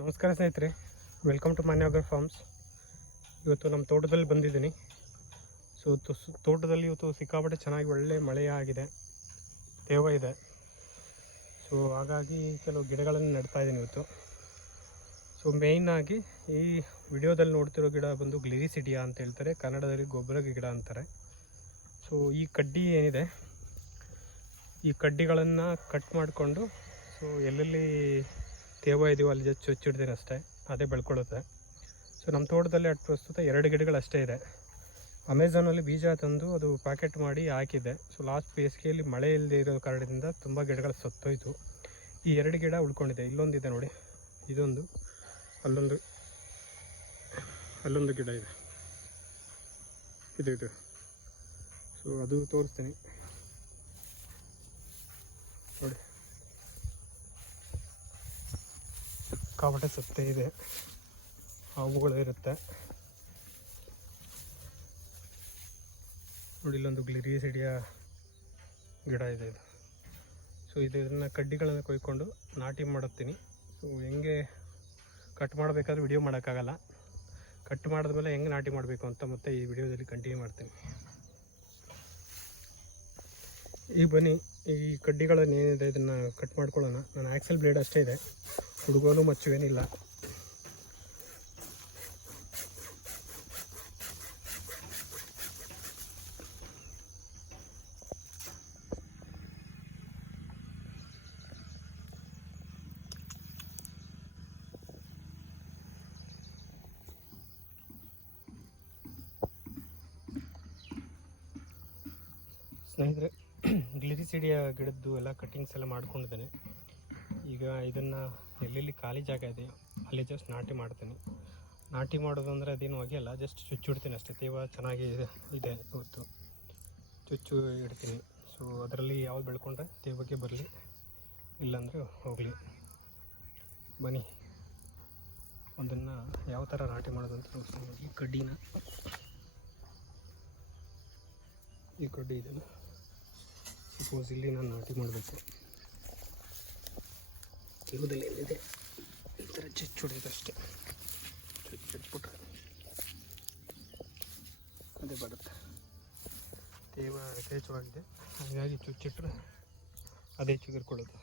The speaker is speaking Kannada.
ನಮಸ್ಕಾರ ಸ್ನೇಹಿತರೆ, ವೆಲ್ಕಮ್ ಟು ಮಾನ್ಯಗರ್ ಫಾರ್ಮ್ಸ್. ಇವತ್ತು ನಮ್ಮ ತೋಟದಲ್ಲಿ ಬಂದಿದ್ದೀನಿ. ಸೊ ತೋಟದಲ್ಲಿ ಇವತ್ತು ಸಿಕ್ಕಾಪಟ್ಟೆ ಚೆನ್ನಾಗಿ ಒಳ್ಳೆ ಮಳೆ ಆಗಿದೆ, ತೇವ ಇದೆ. ಸೊ ಹಾಗಾಗಿ ಕೆಲವು ಗಿಡಗಳನ್ನು ನೆಡ್ತಾ ಇದ್ದೀನಿ ಇವತ್ತು. ಸೊ ಮೇಯ್ನಾಗಿ ಈ ವಿಡಿಯೋದಲ್ಲಿ ನೋಡ್ತಿರೋ ಗಿಡ ಬಂದು ಗ್ಲಿರಿಸಿಡಿಯಾ ಅಂತ ಹೇಳ್ತಾರೆ, ಕನ್ನಡದಲ್ಲಿ ಗೊಬ್ಬರ ಗಿಡ ಅಂತಾರೆ. ಸೊ ಈ ಕಡ್ಡಿ ಏನಿದೆ, ಈ ಕಡ್ಡಿಗಳನ್ನು ಕಟ್ ಮಾಡಿಕೊಂಡು ಸೊ ಎಲ್ಲೆಲ್ಲಿ ತೇವ ಇದೆಯೋ ಅಲ್ಲಿ ಜಸ್ಟ್ ಚುಚ್ಚಿಡ್ತೀನಿ ಅಷ್ಟೇ, ಅದೇ ಬೆಳ್ಕೊಳ್ಳುತ್ತೆ. ಸೊ ನಮ್ಮ ತೋಟದಲ್ಲಿ ಅಟ್ ಪ್ರಸ್ತುತ 2 ಗಿಡಗಳು ಅಷ್ಟೇ ಇದೆ. ಅಮೆಝಾನಲ್ಲಿ ಬೀಜ ತಂದು ಅದು ಪ್ಯಾಕೆಟ್ ಮಾಡಿ ಹಾಕಿದ್ದೆ. ಸೊ ಲಾಸ್ಟ್ ಬೇಸಿಗೆಯಲ್ಲಿ ಮಳೆ ಇಲ್ಲದೆ ಇರೋ ಕಾರಣದಿಂದ ತುಂಬ ಗಿಡಗಳು ಸತ್ತೋಯ್ತು. ಈ 2 ಗಿಡ ಉಳ್ಕೊಂಡಿದೆ. ಇಲ್ಲೊಂದಿದೆ ನೋಡಿ, ಇದೊಂದು, ಅಲ್ಲೊಂದು ಗಿಡ ಇದೆ, ಇದು. ಸೊ ಅದು ತೋರಿಸ್ತೀನಿ ನೋಡಿ. ಸಿಕ್ಕಾಪಟ್ಟೆ ಸತ್ತೆ ಇದೆ, ಹಾವುಗಳು ಇರುತ್ತೆ ನೋಡಿ. ಇಲ್ಲೊಂದು ಗ್ಲಿರಿಸಿಡಿಯಾ ಗಿಡ ಇದೆ ಇದು. ಸೊ ಇದನ್ನು ಕಡ್ಡಿಗಳನ್ನು ಕೊಯ್ಕೊಂಡು ನಾಟಿ ಮಾಡುತ್ತೀನಿ. ಸೊ ಹೆಂಗೆ ಕಟ್ ಮಾಡಬೇಕಾದ್ರೆ ವಿಡಿಯೋ ಮಾಡೋಕ್ಕಾಗಲ್ಲ, ಕಟ್ ಮಾಡಿದ್ಮೇಲೆ ಹೆಂಗೆ ನಾಟಿ ಮಾಡಬೇಕು ಅಂತ ಮತ್ತೆ ಈ ವಿಡಿಯೋದಲ್ಲಿ ಕಂಟಿನ್ಯೂ ಮಾಡ್ತೀನಿ. ಈ ಬನ್ನಿ, ಈ ಕಡ್ಡಿಗಳನ್ನು ಏನಿದೆ ಇದನ್ನು ಕಟ್ ಮಾಡ್ಕೊಳ್ಳೋಣ. ನಾನು ಆಕ್ಸೆಲ್ ಬ್ಲೇಡ್ ಅಷ್ಟೇ ಇದೆ, ಹುಡುಗೋನು ಮಚ್ಚು ಏನಿಲ್ಲ. ಸ್ನೇಹಿತರೆ, ಗ್ಲಿರಿಸಿಡಿಯಾ ಗಿಡದ್ದು ಎಲ್ಲ ಕಟ್ಟಿಂಗ್ಸ್ ಎಲ್ಲ ಮಾಡ್ಕೊಂಡಿದ್ದೇನೆ. ಈಗ ಇದನ್ನು ಎಲ್ಲೆಲ್ಲಿ ಖಾಲಿ ಜಾಗ ಇದೆಯೋ ಅಲ್ಲಿ ಜಸ್ಟ್ ನಾಟಿ ಮಾಡ್ತೀನಿ. ನಾಟಿ ಮಾಡೋದು ಅಂದರೆ ಅದೇನು ಒಗೆಯಲ್ಲ, ಜಸ್ಟ್ ಚುಚ್ಚಿಡ್ತೀನಿ ಅಷ್ಟೇ. ತೇವ ಚೆನ್ನಾಗಿ ಇದೆ ಇವತ್ತು, ಚುಚ್ಚು ಇಡ್ತೀನಿ. ಸೊ ಅದರಲ್ಲಿ ಯಾವ್ದು ಬೆಳ್ಕೊಂಡ್ರೆ ತೇವಕ್ಕೆ ಬರಲಿ, ಇಲ್ಲಾಂದರೆ ಹೋಗಲಿ. ಬನ್ನಿ, ಒಂದನ್ನು ಯಾವ ಥರ ನಾಟಿ ಮಾಡೋದು ಅಂತ ನೋಡ್ತೀನಿ. ಈ ಕಡ್ಡಿ ಇದನ್ನು ಸಪೋಸ್ ಇಲ್ಲಿ ನಾನು ನಾಟಿ ಮಾಡಬೇಕು. ತೇವದಲ್ಲಿ ಏನಿದೆ ಈ ಥರ ಚುಚ್ಚುಡಿದಷ್ಟೇ, ಚುಚ್ಚಿಟ್ಬಿಟ್ರೆ ಅದೇ ಬರುತ್ತೆ. ತೇವ ಯಥೇಚ್ಛವಾಗಿದೆ, ಹಾಗಾಗಿ ಚುಚ್ಚಿಟ್ರೆ ಅದೇ ಚಿಗುರ್ಕೊಳ್ಳೋದು.